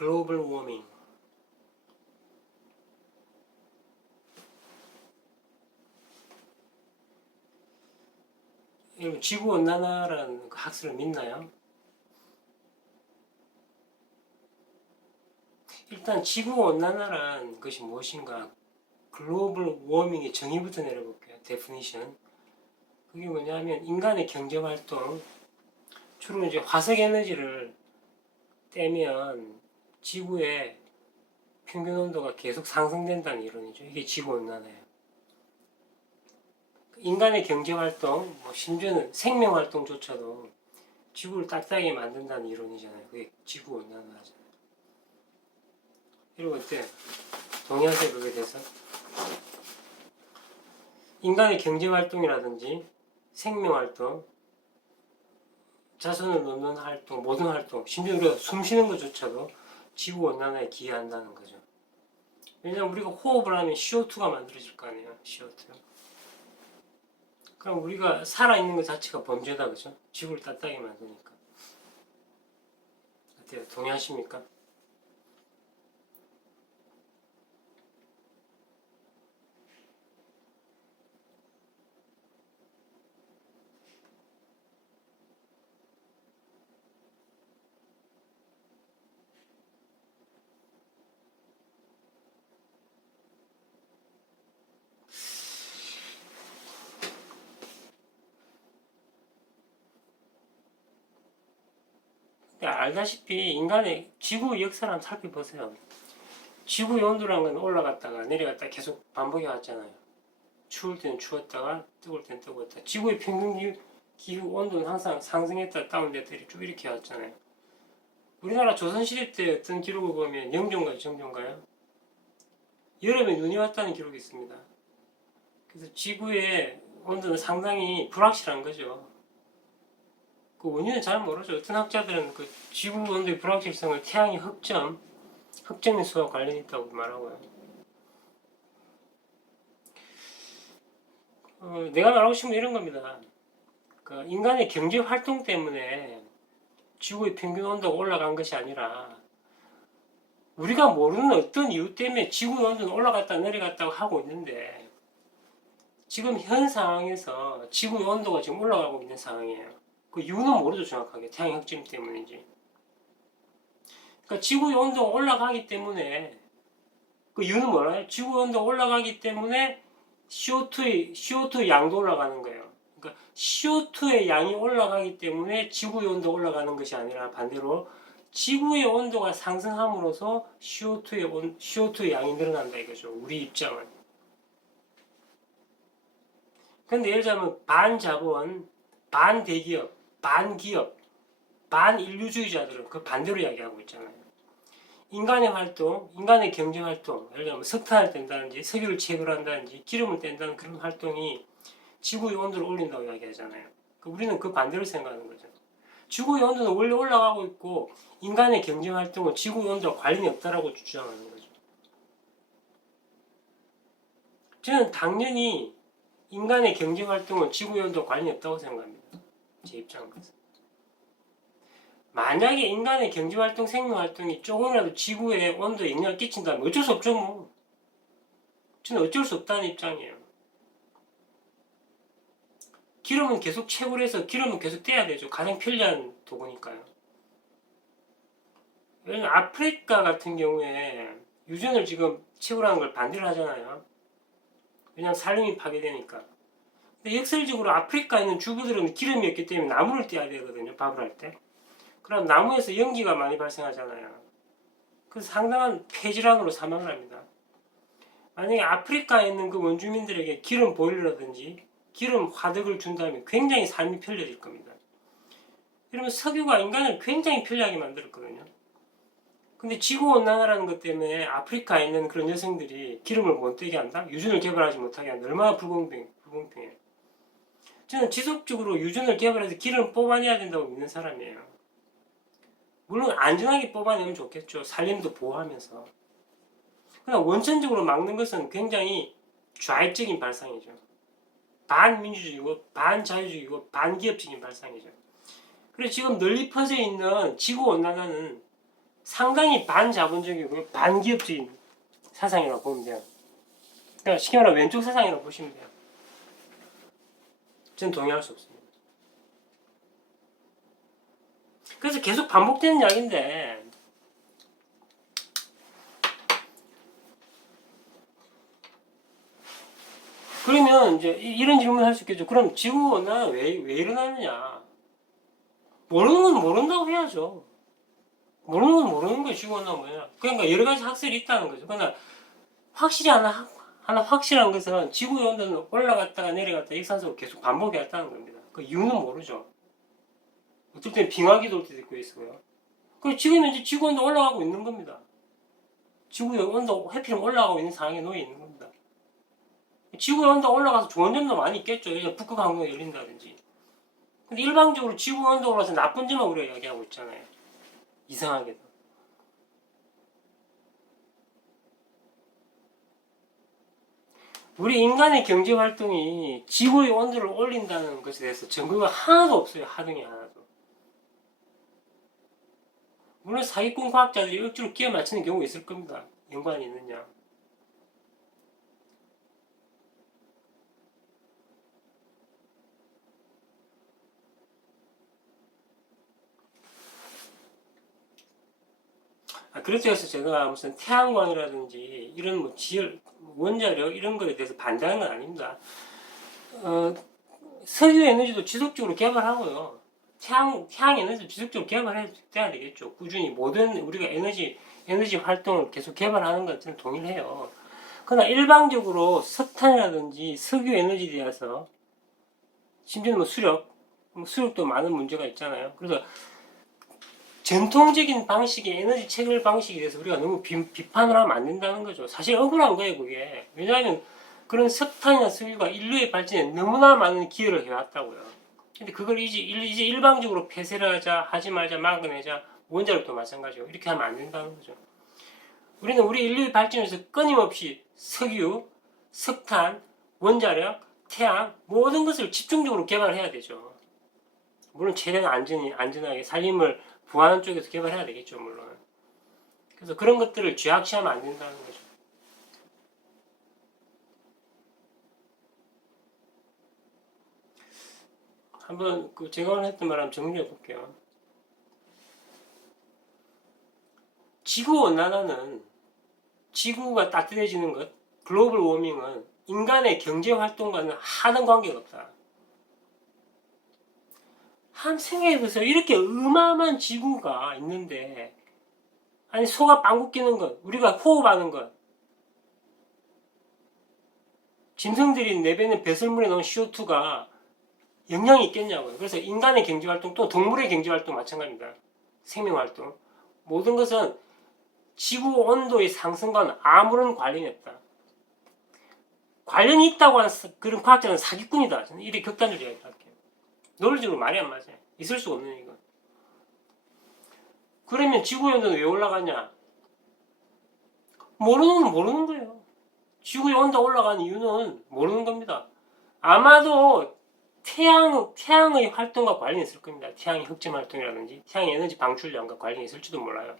글로벌 워밍. 여러분 지구온난화라는 그 학설을 믿나요? 일단 지구온난화란 것이 무엇인가, 글로벌 워밍의 정의부터 내려볼게요. 데피니션. 그게 뭐냐면 인간의 경제활동, 주로 이제 화석에너지를 떼면 지구의 평균 온도가 계속 상승된다는 이론이죠. 이게 지구온난화예요. 인간의 경제활동, 뭐 심지어는 생명활동조차도 지구를 딱딱하게 만든다는 이론이잖아요. 그게 지구온난화잖아요. 여러분 어때요? 동의하세요? 그거에 대해서? 인간의 경제활동이라든지 생명활동, 자선을 놓는 활동, 모든 활동, 심지어 우리가 숨 쉬는 것조차도 지구온난화에 기여한다는 거죠. 왜냐하면 우리가 호흡을 하면 CO2가 만들어질 거 아니에요. CO2. 그럼 우리가 살아있는 것 자체가 범죄다, 그죠? 지구를 따뜻하게 만드니까. 어때요? 동의하십니까? 알다시피 인간의 지구 역사를 한번 살펴보세요. 지구의 온도라는 건 올라갔다가 내려갔다가 계속 반복해 왔잖아요. 추울 때는 추웠다가 뜨거울 때는 뜨거웠다. 지구의 평균 기후 온도는 항상 상승했다 다운됐다 쭉 이렇게 왔잖아요. 우리나라 조선시대 때 어떤 기록을 보면 영종가요, 정종가요? 여름에 눈이 왔다는 기록이 있습니다. 그래서 지구의 온도는 상당히 불확실한 거죠. 그 원인은 잘 모르죠. 어떤 학자들은 그 지구 온도의 불확실성을 태양의 흑점의 수와 관련이 있다고 말하고요. 내가 말하고 싶은 건 이런 겁니다. 그 인간의 경제 활동 때문에 지구의 평균 온도가 올라간 것이 아니라 우리가 모르는 어떤 이유 때문에 지구의 온도는 올라갔다 내려갔다 하고 있는데 지금 현 상황에서 지구의 온도가 지금 올라가고 있는 상황이에요. 그 이유는 모르죠, 정확하게. 태양 흑점 때문인지. 그러니까 지구의 온도가 올라가기 때문에 그 이유는 뭐라요? 지구의 온도가 올라가기 때문에 CO2의 양도 올라가는 거예요. 그러니까 CO2의 양이 올라가기 때문에 지구의 온도가 올라가는 것이 아니라 반대로 지구의 온도가 상승함으로써 CO2의 양이 늘어난다 이거죠. 우리 입장은. 근데 예를 들자면 반자본, 반대기업, 반기업, 반인류주의자들은 그 반대로 이야기하고 있잖아요. 인간의 활동, 인간의 경제 활동, 예를 들면 석탄을 뗀다든지 석유를 채굴한다든지 기름을 뗀다는 그런 활동이 지구의 온도를 올린다고 이야기하잖아요. 우리는 그 반대로 생각하는 거죠. 지구의 온도는 원래 올라가고 있고 인간의 경제 활동은 지구의 온도와 관련이 없다라고 주장하는 거죠. 저는 당연히 인간의 경제 활동은 지구의 온도와 관련이 없다고 생각합니다. 제 입장에서. 만약에 인간의 경제활동, 생명활동이 조금이라도 지구의 온도에 영향을 끼친다면 어쩔 수 없죠, 뭐. 저는 어쩔 수 없다는 입장이에요. 기름은 계속 채굴 해서 기름은 계속 떼야 되죠. 가장 편리한 도구니까요. 왜냐면 아프리카 같은 경우에 유전을 지금 채굴하는 걸 반대를 하잖아요. 왜냐면 산림이 파괴되니까. 근데 역설적으로 아프리카에 있는 주부들은 기름이 없기 때문에 나무를 떼야 되거든요, 밥을 할 때. 그럼 나무에서 연기가 많이 발생하잖아요. 그래서 상당한 폐질환으로 사망을 합니다. 만약에 아프리카에 있는 그 원주민들에게 기름 보일러라든지 기름 화덕을 준다면 굉장히 삶이 편리해질 겁니다. 이러면 석유가 인간을 굉장히 편리하게 만들었거든요. 근데 지구온난화라는 것 때문에 아프리카에 있는 그런 여성들이 기름을 못 떼게 한다? 유전을 개발하지 못하게 한다? 얼마나 불공평해요. 저는 지속적으로 유전을 개발해서 기름을 뽑아내야 된다고 믿는 사람이에요. 물론 안전하게 뽑아내면 좋겠죠. 산림도 보호하면서. 그러나 원천적으로 막는 것은 굉장히 좌익적인 발상이죠. 반민주주의고 반자유주의고 반기업적인 발상이죠. 그래서 지금 널리 퍼져 있는 지구온난화는 상당히 반자본적이고 반기업적인 사상이라고 보면 돼요. 그러니까 쉽게 말하면 왼쪽 사상이라고 보시면 돼요. 저는 동의할 수 없습니다. 그래서 계속 반복되는 이야기인데, 그러면 이제 이런 질문을 할 수 있겠죠. 그럼 지구온난화는 왜 일어나느냐? 모르는 건 모른다고 해야죠. 모르는 건 모르는 거예요. 지구온난화 뭐냐? 그러니까 여러 가지 학설이 있다는 거죠. 그러나 확실히 하나 확실한 것은 지구의 온도는 올라갔다가 내려갔다가 일산적으로 계속 반복이 왔다는 겁니다. 그 이유는 모르죠. 어떨 때는 빙하기 돌 때도 있고 있어요. 그 지금 이제 지구 온도 올라가고 있는 겁니다. 지구의 온도 해피름 올라가고 있는 상황에 놓여 있는 겁니다. 지구의 온도가 올라가서 좋은 점도 많이 있겠죠. 북극 항구가 열린다든지. 근데 일반적으로 지구 온도가 올라서 나쁜 점만 우리가 이야기하고 있잖아요. 이상하게도. 우리 인간의 경제 활동이 지구의 온도를 올린다는 것에 대해서 증거가 하나도 없어요. 하등이 하나도. 물론 사기꾼 과학자들이 억지로 끼워 맞추는 경우가 있을 겁니다. 연관이 있느냐. 그렇죠. 해서 제가 무슨 태양광이라든지 이런 뭐 지열, 원자력 이런 거에 대해서 반대하는 건 아닙니다. 석유 에너지도 지속적으로 개발하고요. 태양 에너지도 지속적으로 개발해야 되겠죠. 꾸준히 모든 우리가 에너지 활동을 계속 개발하는 것은 동일해요. 그러나 일방적으로 석탄이라든지 석유 에너지에 대해서 심지어는 수력도 많은 문제가 있잖아요. 그래서 전통적인 방식의 에너지 체결 방식에 대해서 우리가 너무 비판을 하면 안 된다는 거죠. 사실 억울한 거예요, 그게. 왜냐하면 그런 석탄이나 석유가 인류의 발전에 너무나 많은 기여를 해왔다고요. 근데 그걸 이제 일방적으로 폐쇄를 하지 말자, 막아내자, 원자력도 마찬가지고 이렇게 하면 안 된다는 거죠. 우리는 우리 인류의 발전에서 끊임없이 석유, 석탄, 원자력, 태양 모든 것을 집중적으로 개발해야 되죠. 물론 최대한 안전하게 살림을 구하는 쪽에서 개발해야 되겠죠, 물론. 그래서 그런 것들을 죄악시하면 안 된다는 거죠. 한번 제가 오늘 했던 말 한번 정리해 볼게요. 지구온난화는 지구가 따뜻해지는 것, 글로벌 워밍은 인간의 경제 활동과는 하등 관계가 없다. 한 생각해보세요. 이렇게 어마어마한 지구가 있는데, 아니 소가 빵꾸 끼는 것, 우리가 호흡하는 것, 짐승들이 내뱉는 배설물에 넣은 CO2가 영향이 있겠냐고요. 그래서 인간의 경제활동 또 동물의 경제활동 마찬가지입니다. 생명활동. 모든 것은 지구 온도의 상승과는 아무런 관련이 없다. 관련이 있다고 하는 그런 과학자는 사기꾼이다. 저는 이렇게 극단적으로 이야기할게요. 논리적으로 말이 안 맞아요. 있을 수 없는 이거. 그러면 지구의 온도는 왜 올라가냐? 모르는 거예요. 지구의 온도가 올라가는 이유는 모르는 겁니다. 아마도 태양의 활동과 관련이 있을 겁니다. 태양의 흑점 활동이라든지 태양의 에너지 방출량과 관련이 있을지도 몰라요.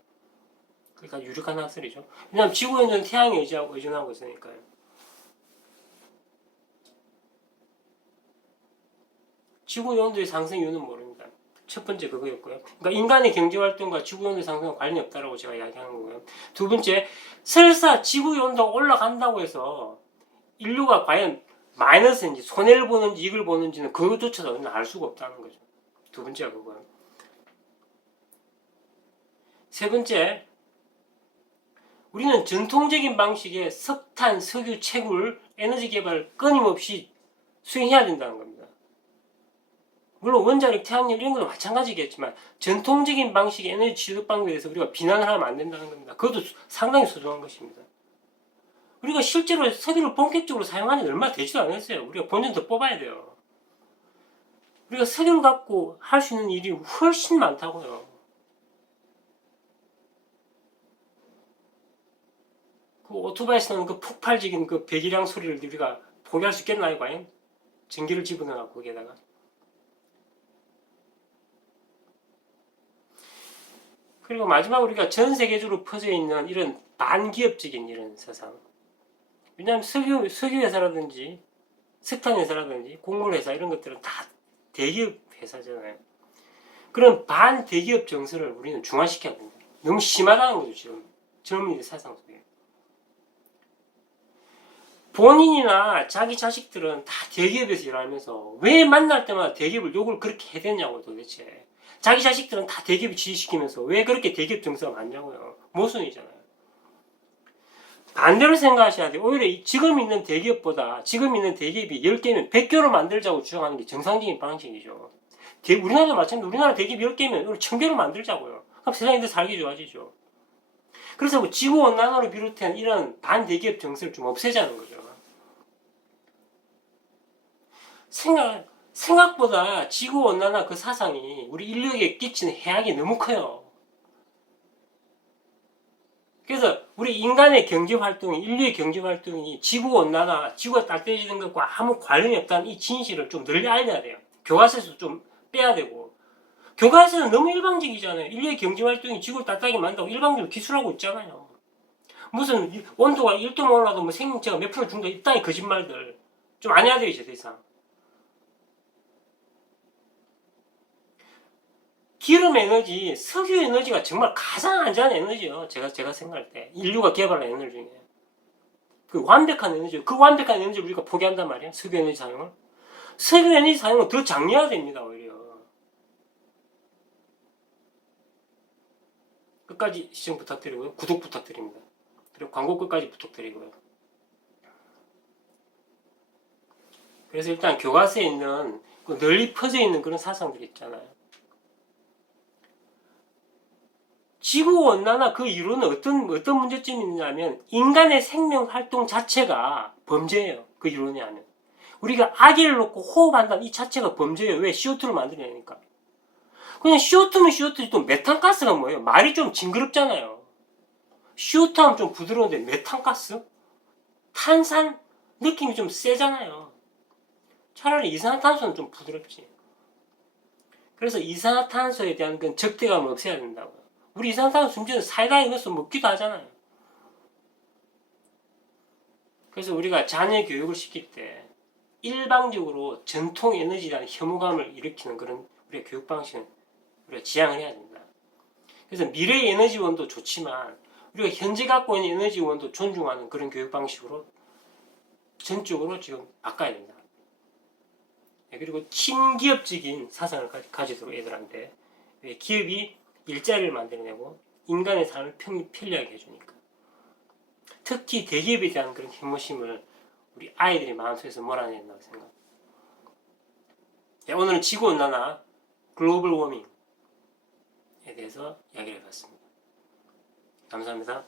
그러니까 유력한 학설이죠. 왜냐하면 지구에는 태양에 의존하고 있으니까요. 지구의 온도의 상승 이유는 모릅니다. 첫 번째 그거였고요. 그러니까 인간의 경제 활동과 지구의 온도 상승과 관련이 없다라고 제가 이야기하는 거고요. 두 번째, 설사 지구의 온도가 올라간다고 해서 인류가 과연 마이너스인지 손해를 보는지 이익을 보는지는 그것조차도 알 수가 없다는 거죠. 두 번째가 그거예요. 세 번째, 우리는 전통적인 방식의 석탄, 석유, 채굴, 에너지 개발을 끊임없이 수행해야 된다는 겁니다. 물론 원자력, 태양력 이런 것도 마찬가지겠지만 전통적인 방식의 에너지 취급 방법에 대해서 우리가 비난을 하면 안 된다는 겁니다. 그것도 상당히 소중한 것입니다. 우리가 실제로 석유를 본격적으로 사용하는 지 얼마 되지도 않았어요. 우리가 본전 더 뽑아야 돼요. 우리가 석유를 갖고 할 수 있는 일이 훨씬 많다고요. 그 오토바이에서 나는 그 폭발적인 그 배기량 소리를 우리가 포기할 수 있겠나요, 과연? 전기를 집어넣어갖고 거기에다가. 그리고 마지막 우리가 전 세계적으로 퍼져 있는 이런 반기업적인 이런 세상. 왜냐하면 석유 회사라든지 석탄 회사라든지 곡물 회사 이런 것들은 다 대기업 회사잖아요. 그런 반대기업 정서를 우리는 중화시켜야 된다. 너무 심하다는 거죠, 지금. 젊은이들 사상 속에. 본인이나 자기 자식들은 다 대기업에서 일하면서 왜 만날 때마다 대기업을 욕을 그렇게 해야 되냐고 도대체. 자기 자식들은 다 대기업에 지시시키면서 왜 그렇게 대기업 정서가 많냐고요. 모순이잖아요. 반대로 생각하셔야 돼요. 오히려 지금 있는 대기업보다 지금 있는 대기업이 10개면 100개로 만들자고 주장하는 게 정상적인 방식이죠. 우리나라도 마찬가지로 우리나라 대기업 10개면 1000개로 만들자고요. 그럼 세상이 더 살기 좋아지죠. 그래서 뭐 지구온난화를 비롯한 이런 반대기업 정서를 좀 없애자는 거죠. 생각보다 지구온난화 그 사상이 우리 인류에게 끼치는 해악이 너무 커요. 그래서 우리 인간의 경제활동이, 인류의 경제활동이 지구온난화, 지구가 따뜻해지는 것과 아무 관련이 없다는 이 진실을 좀 널리 알려야 돼요. 교과서에서 좀 빼야 되고. 교과서는 너무 일방적이잖아요. 인류의 경제활동이 지구를 따뜻하게 만든다고 일방적으로 기술하고 있잖아요. 무슨 온도가 1도만 올라도 뭐 생명체가 몇 프로 준다, 이따위 거짓말들. 좀 안 해야 되겠죠, 더 이상. 기름 에너지, 석유 에너지가 정말 가장 안전한 에너지요. 제가 생각할 때. 인류가 개발한 에너지 중에. 그 완벽한 에너지, 그 완벽한 에너지를 우리가 포기한단 말이야. 석유 에너지 사용을. 석유 에너지 사용은 더 장려해야 됩니다, 오히려. 끝까지 시청 부탁드리고요. 구독 부탁드립니다. 그리고 광고 끝까지 부탁드리고요. 그래서 일단 교과서에 있는 널리 퍼져 있는 그런 사상들이 있잖아요. 지구온난화 그 이론은 어떤 문제점이 있냐면 인간의 생명 활동 자체가 범죄예요. 그 이론에 하면. 우리가 아기를 놓고 호흡한다는 이 자체가 범죄예요. 왜? CO2를 만들어내니까. 그냥 CO2면 CO2지 또 메탄가스가 뭐예요? 말이 좀 징그럽잖아요. CO2 하면 좀 부드러운데 메탄가스? 탄산? 느낌이 좀 세잖아요. 차라리 이산화탄소는 좀 부드럽지. 그래서 이산화탄소에 대한 그 적대감을 없애야 된다고요. 우리 이산화탄소 심지어 사이다에 넣어서 먹기도 하잖아요. 그래서 우리가 자녀 교육을 시킬 때 일방적으로 전통 에너지에 대한 혐오감을 일으키는 그런 우리의 교육 방식은 우리가 지양을 해야 된다. 그래서 미래의 에너지원도 좋지만 우리가 현재 갖고 있는 에너지원도 존중하는 그런 교육 방식으로 전적으로 지금 바꿔야 된다. 그리고 친기업적인 사상을 가지도록 애들한테 기업이 일자리를 만들어내고 인간의 삶을 편리하게 해주니까. 특히 대기업에 대한 그런 혐오심을 우리 아이들의 마음속에서 몰아내야 된다고 생각합니다. 오늘은 지구온난화, 글로벌 워밍에 대해서 이야기를 해봤습니다. 감사합니다.